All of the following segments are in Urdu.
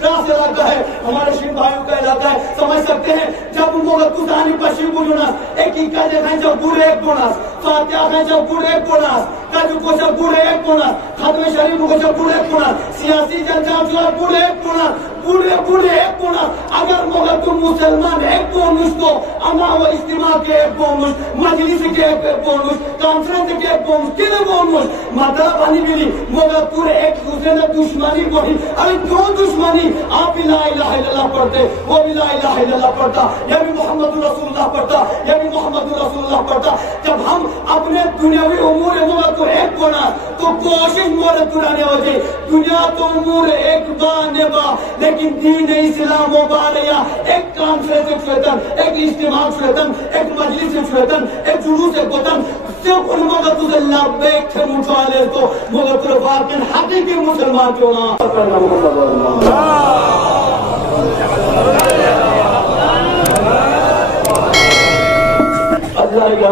ٹراس علاقہ ہے, ہمارے شیخ بھائیوں کا علاقہ ہے, سمجھ سکتے ہیں. جب مولا کسانی پشی بجوناس ایک ہی کا دیکھیں جب پورے ایک بوناس فاتحہ ہیں جب پورے ایک بوناس کاجو کو جب پورے ایک بوناس ختم شریف کو جب پورے ایک بوناس سیاسی جلسہ جو پورے ایک بوناس پورے ایک بوناس. اگر مولا تم مسلمان ایک بونس تو انا و اجتماع کے ایک بونس, مجلس کے ایک بونس, کانفرنس کے ایک بونس, تین بونس مطلب بنی ملی مولا پورے ایک دوسرے نے دشمنی بڑھی. ابھی کیوں دشمنی؟ آپ بھی لا الہ الا اللہ پڑھتے, وہ بھی لا الہ الا اللہ پڑھتا, یہ بھی محمد رسول اللہ پڑھتا, یہ بھی محمد رسول اللہ پڑھتا. جب ہم اپنے دنیاوی امور مولا کو ایک بنا تو کوشش مولا پرانے ہو جائے. دنیا تو امور ایک بانے با لیکن دین اسلام و باریا ایک کانفرنس شویتن, ایک اجتماع شویتن, ایک مجلس شویتن, ایک جلوس بودن صرف ان مغتوز اللہ بیک تھے مجھوالے تو مغتر واقعی حقیقی مسلمان کیوں نہ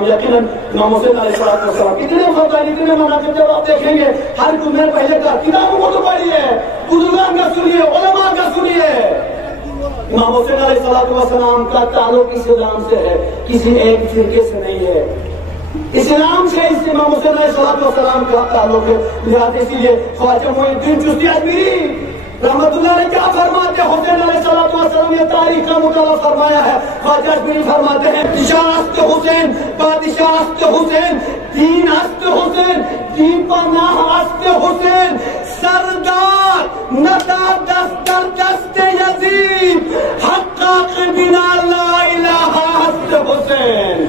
یقیناً امام حسین علیہ السلام کتنے فضائل اتنے مناقب جب آپ دیکھیں گے ہر کوئی میں پہلے کا کتابوں کو تو پڑھی ہے, بزرگان کا سنیے, علماء کا سنیے. امام حسین علیہ السلام کا تعلق اسلام سے ہے, کسی ایک فرقے سے نہیں ہے. اسلام سے اس امام حسین علیہ السلام کا تعلق ہے. لہٰذا اسی لیے خواجہ معین الدین چشتی اجمیری رحمت اللہ نے کیا فرماتے ہیں, حسین علیہ السلام یہ تاریخ کا مطالعہ فرمایا ہے. خواجہ اجمیری فرماتے ہیں شاست حسین بادشاہست حسین دین است حسین دین پر ناہ است حسین سردار ندا دست در دست یزید حقاق بنا لا الہ است حسین.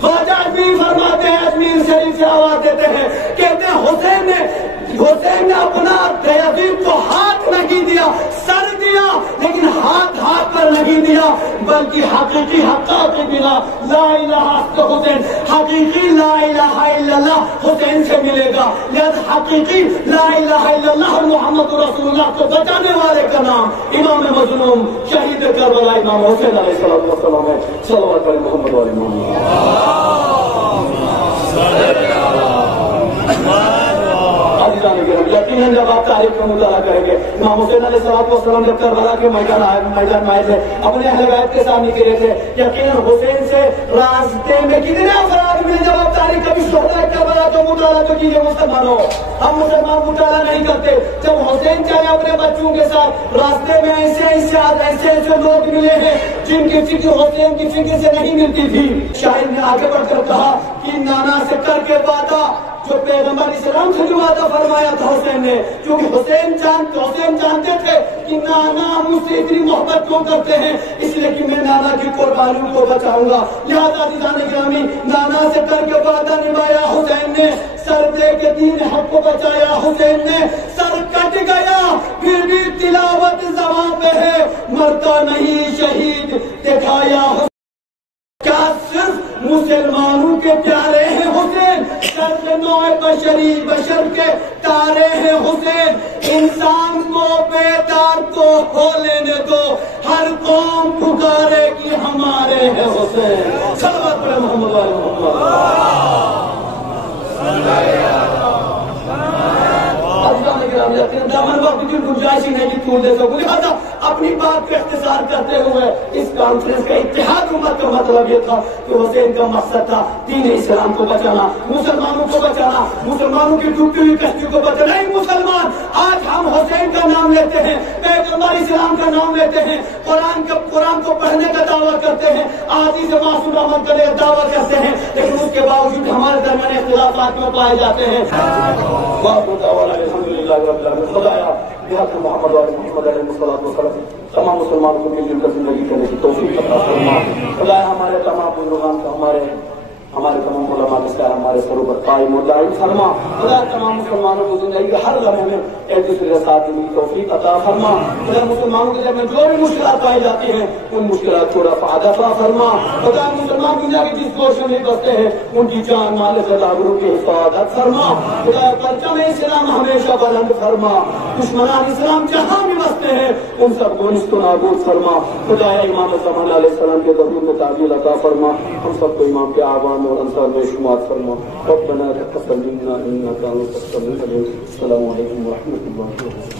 خواجہ اجمیری فرماتے ہیں, اجمیر شریف سے آواز دیتے ہیں, کہتے ہیں حسین نے اپنا یزید کو ہاتھ نہیں دیا, سر دیا, لیکن ہاتھ پر نہیں دیا, بلکہ حقیقی حقاقی بنا لا الہ الا حسین, حقیقی لا الہ الا اللہ حسین سے ملے گا. لہذا حقیقی لا الہ الا اللہ اور محمد رسول اللہ کو بچانے والے کا نام امام مظلوم شہید کربلا امام حسین علیہ السلام ہے. صلوات علی محمد و علی محمد. یقیناً جب آپ تاریخ کا مطالعہ کریں گے, امام حسین علیہ السلام جب کربلا کے میدان آئے تھے اپنے اہل بیت کے سامنے گرے تھے. یقیناً حسین سے راستے میں کتنے افراد ملے. جب آپ تاریخ کبھی شہداء کربلا تو مطالعہ تو کیجیے مسلمانوں, ہم مسلمان مطالعہ نہیں کرتے. جب حسین چلے اپنے بچوں کے ساتھ راستے میں ایسے لوگ ملے ہیں جن کی فکر حسین کی فکر سے نہیں ملتی تھی. شاعر نے آگے بڑھ کر کہا کہ نانا سے کر کے وعدہ جو پیغمبر اسلام سے جو وعدہ فرمایا تھا حسین نے, کیونکہ حسین جانتے تھے کہ نانا مجھ سے اتنی محبت کیوں کرتے ہیں, اس لیے کہ میں نانا کی قربانیوں کو بچاؤں گا. لہٰذا عزیزان گرامی نانا سے کر کے وعدہ نبھایا حسین نے, سر دے کے دین حق کو بچایا حسین نے. سر کٹ گیا پھر بھی تلاوت زبان پہ ہے, مرتا نہیں شہید دکھایا. کیا صرف مسلمانوں کے پیارے ہیں حسین, سر نوع بشر کے تارے ہیں حسین. انسان کو بیدار تو ہو لینے دو, ہر قوم پکارے کہ ہمارے ہیں حسین. صلوات پر محمد علیہ محمد. دامن وقت کی گنجائش ہی نہیں چھوڑ دے سکوں. لہٰذا اپنی بات کو اختصار کرتے ہوئے اس کانفرنس کا اتحاد امت کا مطلب یہ تھا کہ حسین کا مقصد تھا دین اسلام کو بچانا, مسلمانوں کو بچانا, مسلمانوں کی ڈوبتی ہوئی کشتی کو بچانا. نہیں مسلمان, آج ہم حسین کا نام لیتے ہیں, پیغمبر اسلام کا نام لیتے ہیں, قرآن کو پڑھنے کا دعویٰ کرتے ہیں, آدھی سے معصوم عمل کرنے کا دعویٰ کرتے ہیں, لیکن اس کے باوجود ہمارے درمیان اختلافات میں پائے جاتے ہیں. خدایا بحق محمد محمد علیہ السلام تمام مسلمانوں کو مل جل کر زندگی کرنے کی توفیق عطا فرما. خدایا ہمارے تمام بزرگان کا ہمارے تمام علماء کے ساتھ ہمارے سروں پر قائم و دائم فرما. خدا تمام مسلمانوں کو زندگی کے ہر لمحے میں ایک دوسرے کے ساتھ دینے کی توفیق عطا فرما. خدا مسلمانوں کے درمیان جو بھی مشکلات پائی جاتی ہیں ان مشکلات کو رفع دفع فرما. خدا مسلمان دنیا کے جس گوشے میں بستے ہیں ان کی جان مال سے آبرو کی حفاظت فرما. خدا پرچم اسلام ہمیشہ بلند فرما. دشمنان اسلام جہاں بھی بستے ہیں ان سب کو نیست و نابود فرما. خدا امام زمان علیہ السلام کے ظہور میں تعبیر عطا فرما. ہم سب کو امام کے آبان اور انصار میں شمار فرما. ربنا تقبل منا انك انت السميع العليم. السلام علیکم ورحمۃ اللہ وبرکاتہ.